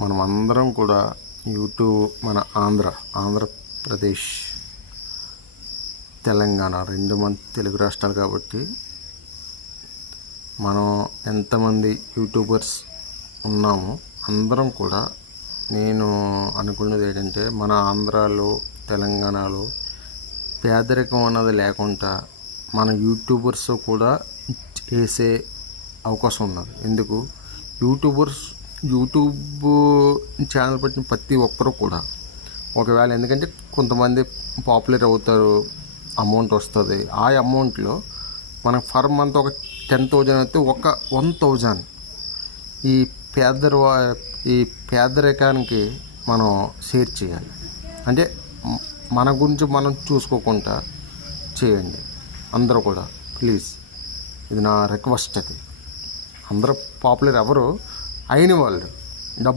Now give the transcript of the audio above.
మనం అందరం కూడా యూట్యూబ్ మన ఆంధ్రప్రదేశ్ తెలంగాణ రెండు మన తెలుగు రాష్ట్రాలు కాబట్టి మనం ఎంతమంది యూట్యూబర్స్ ఉన్నామో అందరం కూడా నేను అనుకున్నది ఏంటంటే మన ఆంధ్రాలో తెలంగాణలో పేదరికం అన్నది లేకుండా మన యూట్యూబర్స్ కూడా చేసే అవకాశం ఉన్నది. ఎందుకు యూట్యూబ్ ఛానల్ పెట్టిన ప్రతి ఒక్కరు కూడా ఒకవేళ ఎందుకంటే కొంతమంది పాపులర్ అవుతారు, అమౌంట్ వస్తుంది. ఆ అమౌంట్లో మనకు ఫర్ మంత్ ఒక 10,000 అయితే ఒక 1,000 ఈ పేదరికానికి మనం షేర్ చేయాలి. అంటే మన గురించి మనం చూసుకోకుండా చేయండి అందరూ కూడా, ప్లీజ్. ఇది నా రిక్వెస్ట్. అది అందరూ పాపులర్ ఎవరు అయిన వాళ్ళు డబ్బు